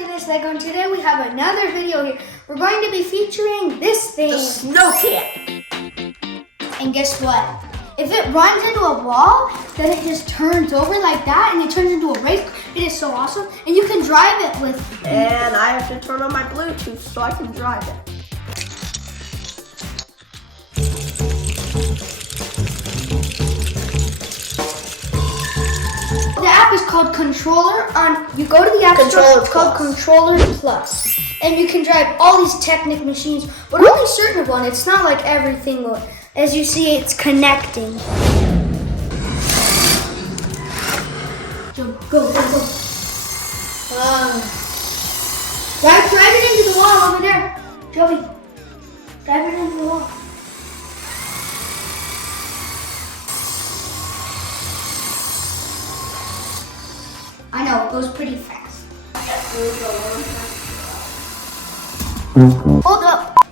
Dennis Lego, and today we have another video here. We're going to be featuring this thing. The snow can. And guess what? If it runs into a wall, then it just turns over like that and it turns into a race. It is so awesome. And you can drive it with... And I have to turn on my Bluetooth so I can drive it. The app is called Controller. You go to the app store, it's called Controller Plus. And you can drive all these Technic machines, but only certain ones. It's not like everything. As you see, it's connecting. Go. Drive it into the wall over there. Joey, drive it into the wall. I know, it goes pretty fast. Hold up.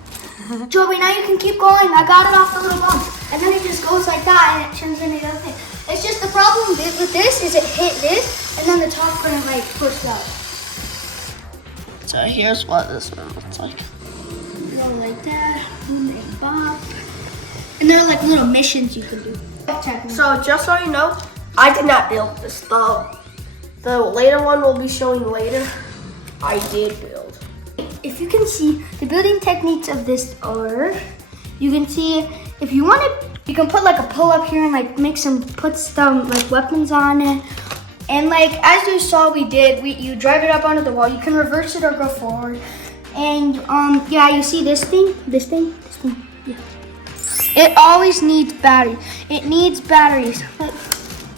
Joey, now you can keep going. I got it off the little bump. And then it just goes like that and it turns into the other thing. It's just the problem with this is it hit this and then the top's gonna like push up. So here's what this one looks like. Go like that, and they bop. And there are like little missions you can do. So just so you know, I did not build this though. The later one we'll be showing later, I did build. If you can see the building techniques of this are, you can see if you want it, you can put like a pull up here and like put some like weapons on it. And like as you saw you drive it up onto the wall, you can reverse it or go forward. And yeah, you see this thing, yeah. It always needs batteries. It needs batteries. Like,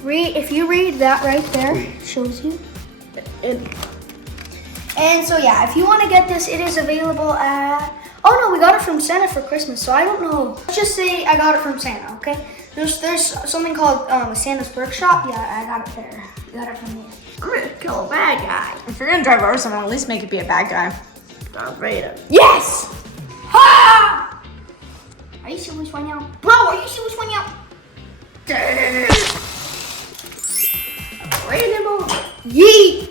if you read that right there, it shows you. And so yeah, if you want to get this, it is available at, oh no, we got it from Santa for Christmas, so I don't know. Let's just say I got it from Santa, okay? There's something called Santa's Workshop. Yeah, I got it there. I got it from there. I'm gonna kill a bad guy. If you're gonna drive over someone, at least make it be a bad guy. Darth Vader. Yes! Ha! Are you sure which one out? Bro, are you sure which one out? Ran him over. Yeet!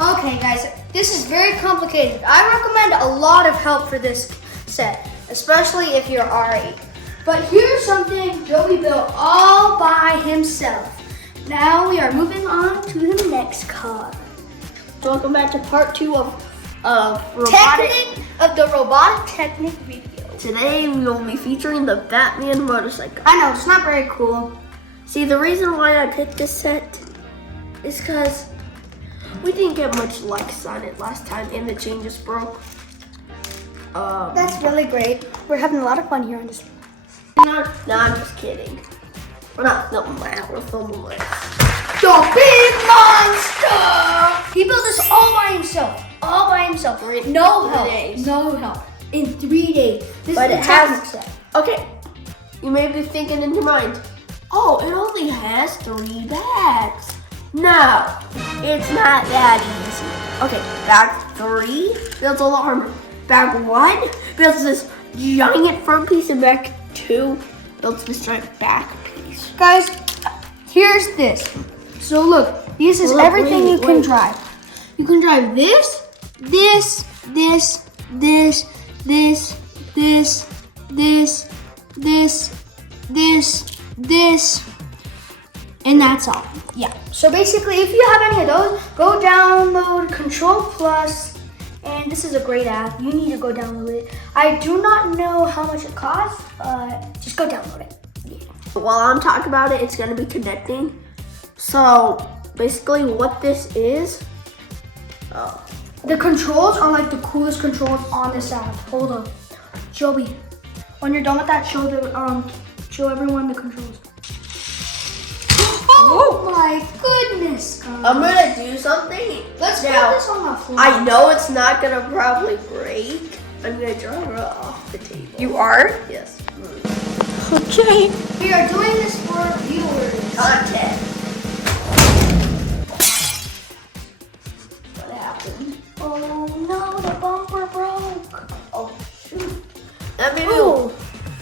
Okay guys, this is very complicated. I recommend a lot of help for this set, especially if you're our age. But here's something Joey built all by himself. Now we are moving on to the next car. Welcome back to part 2 of the robotic Technic video. Today we will be featuring the Batman motorcycle. I know, it's not very cool. See, the reason why I picked this set is because we didn't get much likes on it last time and the chain just broke. That's really great. We're having a lot of fun here on this. No, I'm just kidding. We're not filming that, we're filming this. The big monster! He built this all by himself. No help. In 3 days. This but is it the Technic has set. Okay, you may be thinking in your mind, oh, it only has 3 bags. No, it's not that easy. Okay, bag 3 builds all the armor. Bag 1 builds this giant front piece, and bag 2 builds this giant back piece. Guys, here's this. So look, this is everything you can drive. You can drive this, and that's all. Yeah. So basically, if you have any of those, go download Control Plus, and this is a great app. You need to go download it. I do not know how much it costs. Just go download it. Yeah. While I'm talking about it, it's gonna be connecting. So basically, what this is. The controls are like the coolest controls on this app. Hold up, Joey. When you're done with that, show everyone the controls. Oh my goodness, guys. I'm gonna do something. Let's put this on the floor. I know it's not gonna probably break. I'm gonna drive it off the table. You are? Yes. Okay. We are doing this for viewers. Content. What happened? Oh no, the bumper broke. Oh shoot.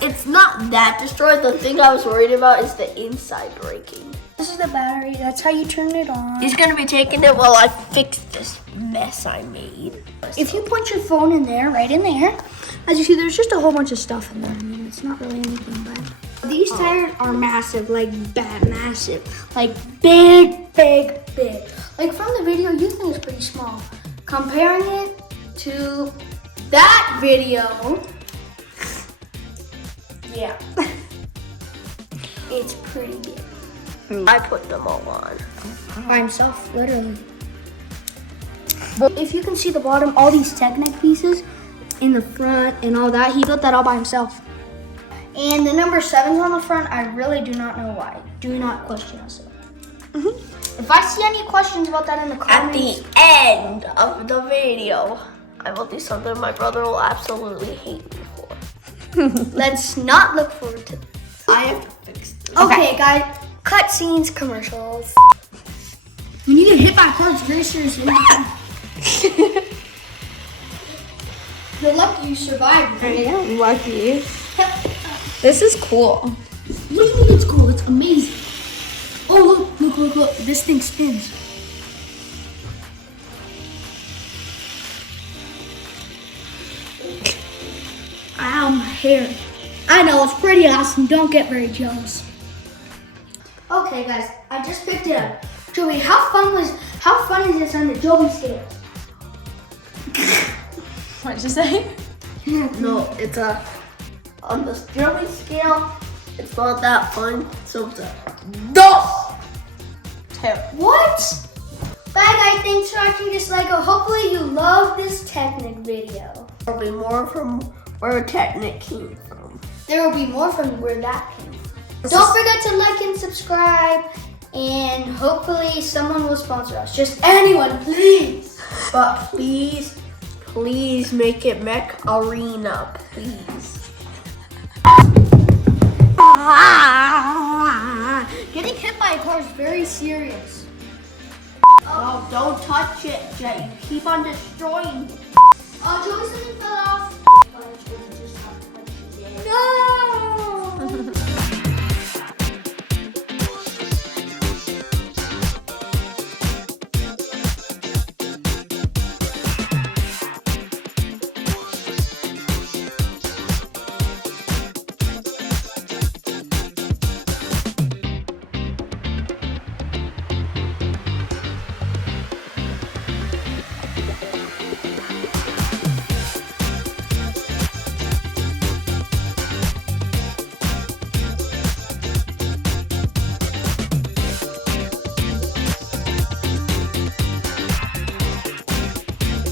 It's not that destroyed. The thing I was worried about is the inside breaking. This is the battery. That's how you turn it on. He's gonna be taking it while I fix this mess I made. If you put your phone in there, right in there, as you see, there's just a whole bunch of stuff in there. I mean, it's not really anything bad. These tires are massive, like massive, like big. Like from the video, you think it's pretty small. Comparing it to that video, yeah, it's pretty big. I put them all on. By himself, literally. If you can see the bottom, all these Technic pieces in the front and all that, he built that all by himself. And the number 7's on the front, I really do not know why. Do not question us. If I see any questions about that in the At comments. the end of the video, I will do something my brother will absolutely hate me for. Let's not look forward to this. I have to fix this. Okay, guys, cutscenes, commercials. When you get hit by a car, it's very serious. You're lucky you survived. I am lucky. This is cool. What do you mean it's cool? It's amazing. Oh, look. This thing spins. Ow, my hair. I know, it's pretty awesome. Don't get very jealous. Okay, guys, I just picked it up. Joey, how fun is this on the Joey scale? What did you say? No, it's on the Joey scale, it's not that fun, so it's a What? Bye guys, thanks for watching this LEGO. Hopefully you love this Technic video. There'll be more from where Technic came from. There will be more from where that came from. Don't forget to like and subscribe, and hopefully someone will sponsor us. Just anyone, please. But please make it Mech Arena, please. Getting hit by a car is very serious. Oh, don't touch it, Jay. You keep on destroying it. Oh, Joey, something fell off. No!